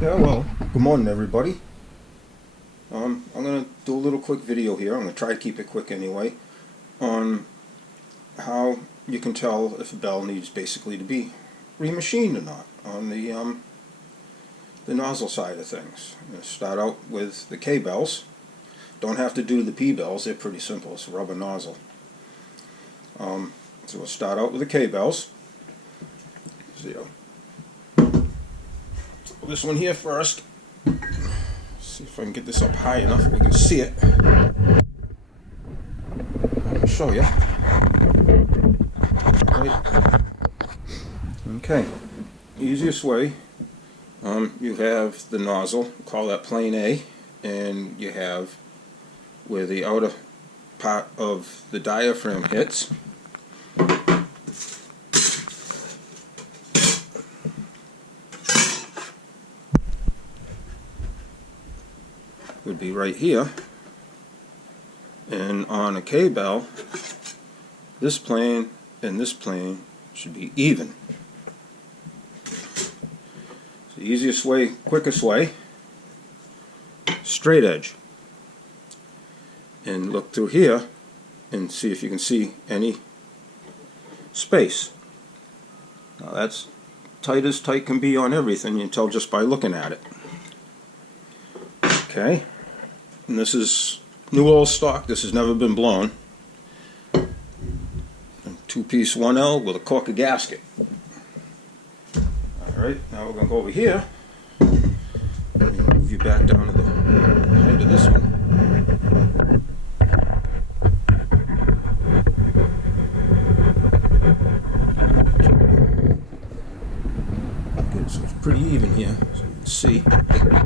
Yeah, well, good morning, everybody. I'm going to do a little quick video here. I'm going to try to keep it quick anyway, on how you can tell if a bell needs basically to be remachined or not on the nozzle side of things. I'm going to start out with the K bells. Don't have to do the P bells. They're pretty simple. It's a rubber nozzle. So we'll start out with the K bells. So this one here first. See if I can get this up high enough we can see it. I'll show you. Right. Okay. Easiest way. You have the nozzle. Call that plane A, and you have where the outer part of the diaphragm hits. Would be right here, and on a K bell, this plane and this plane should be even. It's the easiest way, quickest way, straight edge, and look through here and see if you can see any space. Now that's tight as tight can be on everything. You can tell just by looking at it. Okay. And this is new old stock. This has never been blown. Two-piece 1L with a corker gasket. Alright, now we're going to go over here. Move you back down to the height of this one. Okay, so it's pretty even here, so you can see.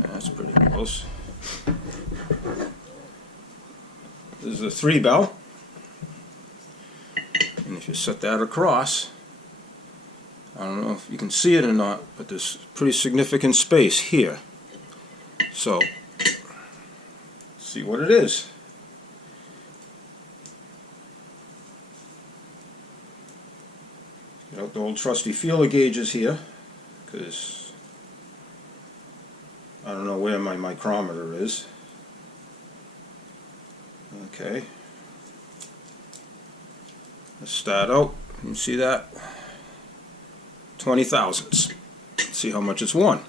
That's pretty close. This is a 3 bell, and if you set that across, I don't know if you can see it or not, but there's pretty significant space here. So, see what it is. Get out the old trusty feeler gauges here, because I don't know where my micrometer is. Okay. Let's start out. You can see that? 20 thousandths. See how much it's won.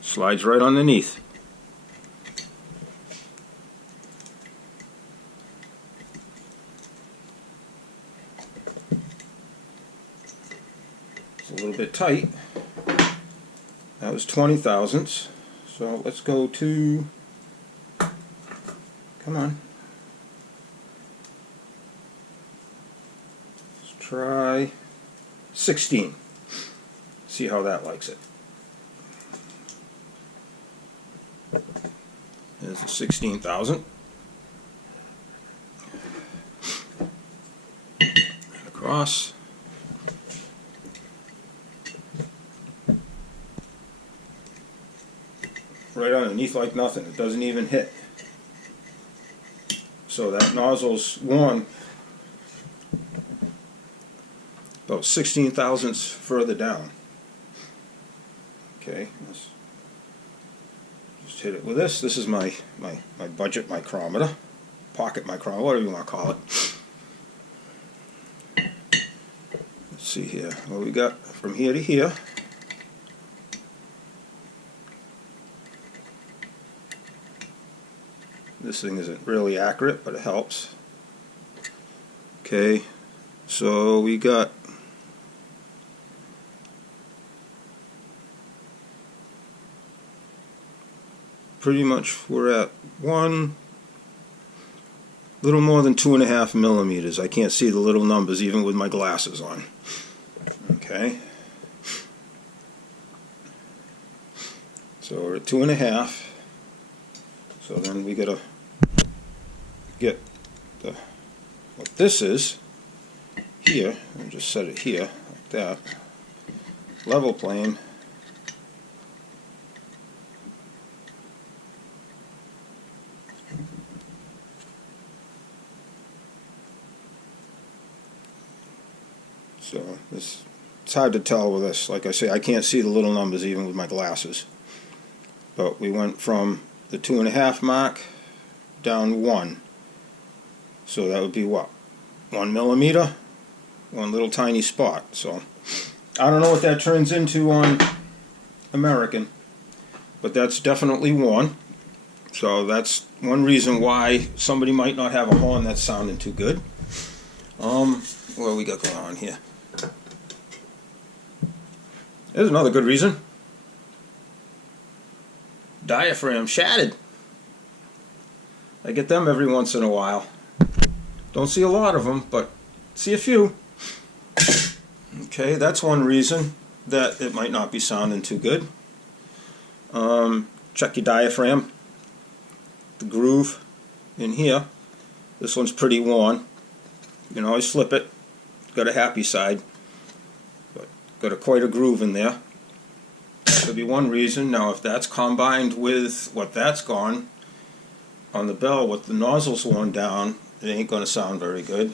Slides right underneath. It's a little bit tight. That was 20 thousandths. So let's go to, come on. Let's try 16. See how that likes it. There's a 16 thousandth. Across. Right underneath like nothing. It doesn't even hit. So that nozzle's won about 16 thousandths further down. Okay, let's just hit it with this. This is my budget micrometer, pocket micrometer, whatever you want to call it. Let's see here. What we got from here to here. This thing isn't really accurate, but it helps. Okay, so we got pretty much, we're at little more than 2.5 millimeters. I can't see the little numbers even with my glasses on. Okay, so we're at 2.5. So then we gotta get what this is here, and just set it here like that. Level plane So it's hard to tell with this. Like I say, I can't see the little numbers even with my glasses. But we went from the 2.5 mark down 1. So that would be what? 1 millimeter? One little tiny spot. So I don't know what that turns into on American, but that's definitely 1. So that's one reason why somebody might not have a horn that's sounding too good. What we got going on here? There's another good reason. Diaphragm shattered. I get them every once in a while. Don't see a lot of them, but see a few. Okay, that's one reason that it might not be sounding too good. Check your diaphragm. The groove in here. This one's pretty worn. You can always flip it. Got a happy side, but got quite a groove in there. Could be one reason. Now if that's combined with what that's gone on the bell with the nozzles worn down, it ain't going to sound very good.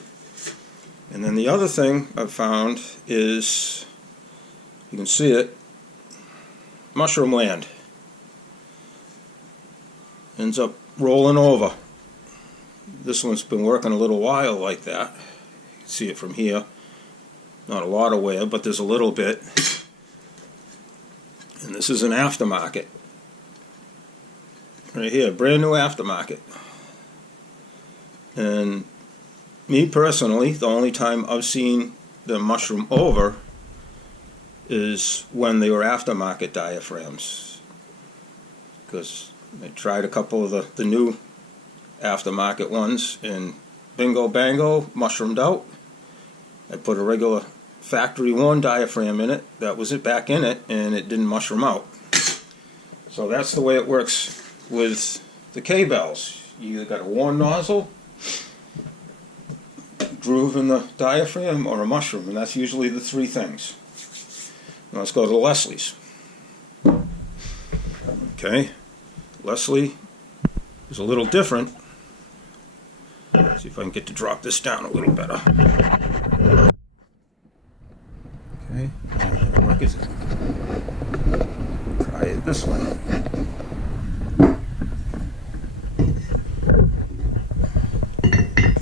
And then the other thing I've found is, you can see it, mushroom land. Ends up rolling over. This one's been working a little while like that. You can see it from here. Not a lot of wear, but there's a little bit. And this is an aftermarket. Right here, brand new aftermarket. And me personally, the only time I've seen the mushroom over is when they were aftermarket diaphragms. Because I tried a couple of the new aftermarket ones, and bingo bango, mushroomed out. I put a regular factory worn diaphragm in it, that was it back in it, and it didn't mushroom out. So that's the way it works with the K-bells. You either got a worn nozzle, groove in the diaphragm, or a mushroom, and that's usually the 3 things. Now let's go to the Leslie's. Okay, Leslie is a little different. See if I can get to drop this down a little better. Okay, look, is it? Try it this way.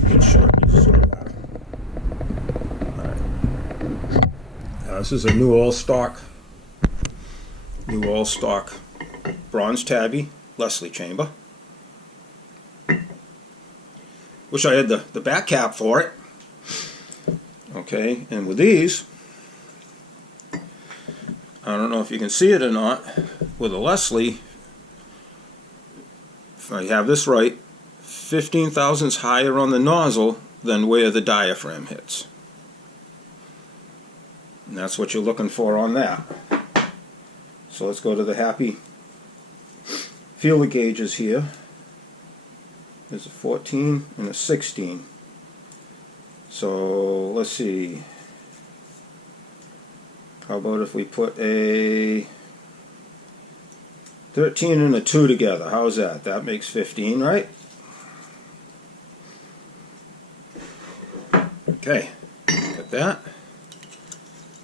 Get short, sort of that. Alright. Now this is a new all-stock bronze tabby Leslie chamber. Wish I had the back cap for it. Okay, and with these, I don't know if you can see it or not, with a Leslie, if I have this right, 15 thousandths higher on the nozzle than where the diaphragm hits. And that's what you're looking for on that. So let's go to the happy feeler gauges here. There's a 14 and a 16. So let's see. How about if we put a 13 and a 2 together? How's that? That makes 15, right? Okay, got that.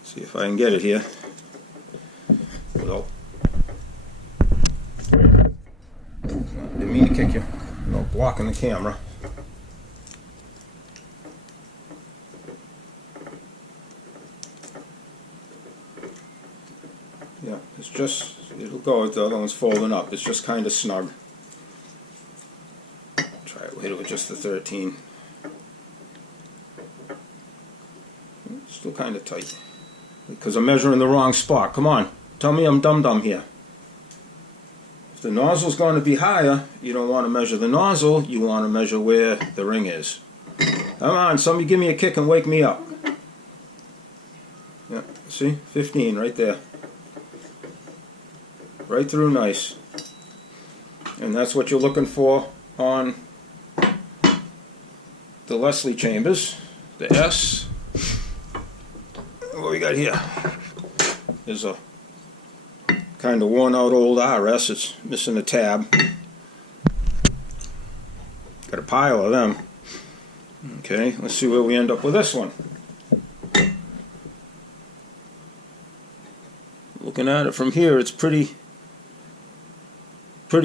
See if I can get it here. Well, didn't mean to kick you. No, blocking the camera. Yeah, it's just, it'll go, the other one's folding up. It's just kind of snug. Try it with just the 13. It's still kind of tight. Because I'm measuring the wrong spot. Come on, tell me I'm dumb here. If the nozzle's going to be higher, you don't want to measure the nozzle, you want to measure where the ring is. Come on, somebody give me a kick and wake me up. Yeah, see? 15 right there. Right through nice. And that's what you're looking for on the Leslie chambers. The S. What we got here is a kind of worn out old RS. It's missing a tab. Got a pile of them. Okay, let's see where we end up with this one. looking at it from here, it's pretty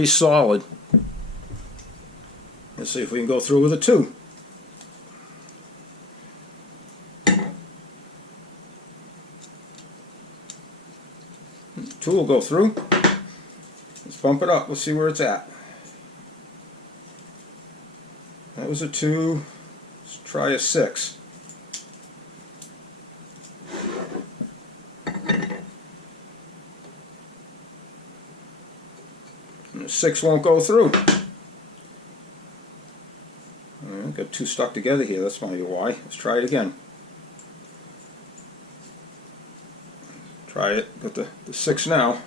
solid. Let's see if we can go through with a 2. Two will go through. Let's bump it up. Let's see where it's at. That was a 2. Let's try a 6. And the 6 won't go through. I've got 2 stuck together here. That's maybe why. Let's try it again. Try it. Got the 6 now.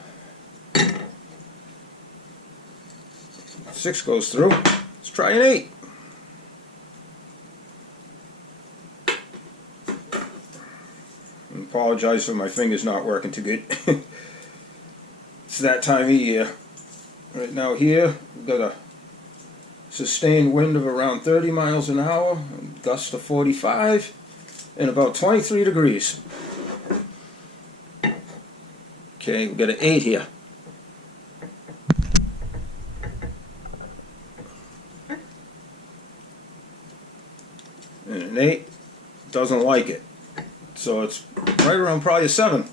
6 goes through. Let's try an 8. I apologize for my fingers not working too good. It's that time of year. Right now here, we've got a sustained wind of around 30 miles an hour, gust of 45, and about 23 degrees. Okay, we've got an 8 here. And an 8 doesn't like it. So it's right around probably a 7.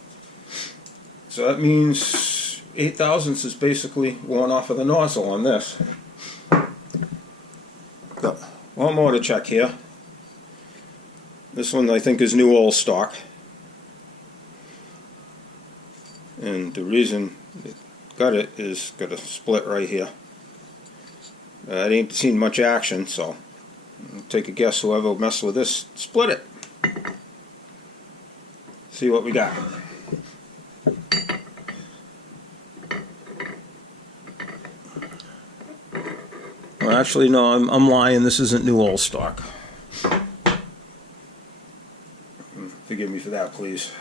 So that means 8 thousandths is basically worn off of the nozzle on this. Got one more to check here. This one I think is new old stock. And the reason it got it is got a split right here. I ain't seen much action, so I'll take a guess whoever will mess with this, split it. See what we got. Well, actually, no, I'm lying. This isn't new old stock. Forgive me for that, please.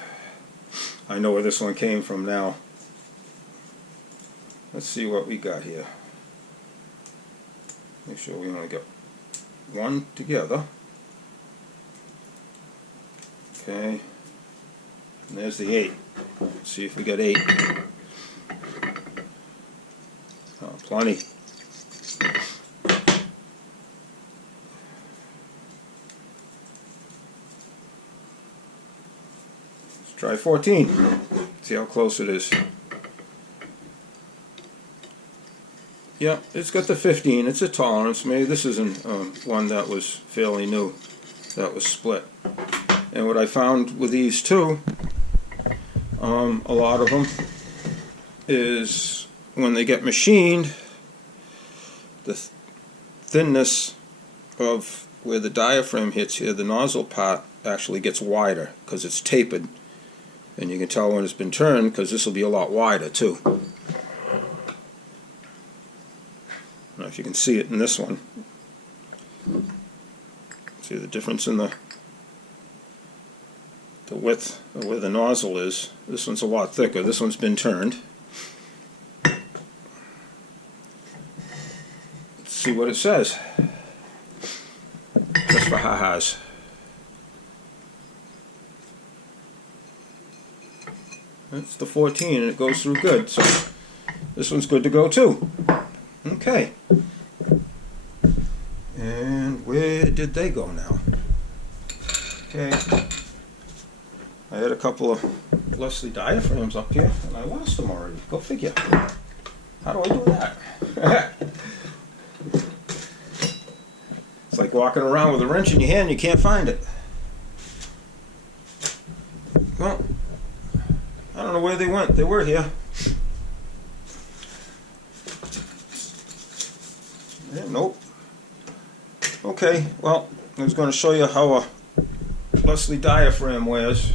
I know where this one came from now. Let's see what we got here. Make sure we only got one together. Okay. And there's the 8. Let's see if we got 8. Oh, plenty. Let's try 14. See how close it is. Yeah, it's got the 15. It's a tolerance. Maybe this isn't one that was fairly new, that was split. And what I found with these two, a lot of them, is when they get machined, the thinness of where the diaphragm hits here, the nozzle part actually gets wider because it's tapered. And you can tell when it's been turned because this will be a lot wider too. I don't know if you can see it in this one. See the difference in the width of where the nozzle is. This one's a lot thicker. This one's been turned. Let's see what it says. Just for ha-has. That's the 14 and it goes through good. So this one's good to go too. Okay. And where did they go now? Okay. I had a couple of Leslie diaphragms up here and I lost them already. Go figure. How do I do that? It's like walking around with a wrench in your hand and you can't find it. Well, I don't know where they went. They were here. Yeah, nope. Okay, well, I was going to show you how a Leslie diaphragm wears,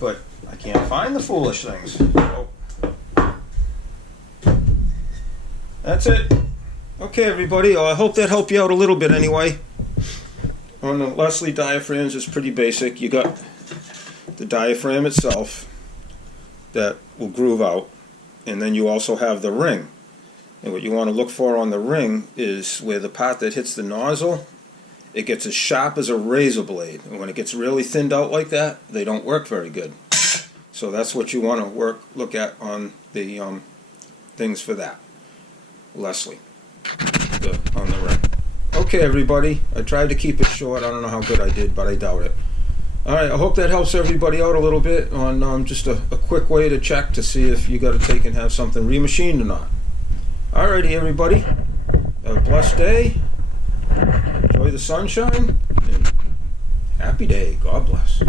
but I can't find the foolish things. Nope. That's it. Okay, everybody. I hope that helped you out a little bit anyway. On the Leslie diaphragms, it's pretty basic. You got the diaphragm itself that will groove out, and then you also have the ring. And what you want to look for on the ring is where the part that hits the nozzle, it gets as sharp as a razor blade. And when it gets really thinned out like that, they don't work very good. So that's what you want to look at on the things for that. Leslie, on the ring. Okay, everybody, I tried to keep it short. I don't know how good I did, but I doubt it. Alright, I hope that helps everybody out a little bit on just a quick way to check to see if you got to take and have something remachined or not. Alrighty, everybody, have a blessed day, enjoy the sunshine, and happy day. God bless.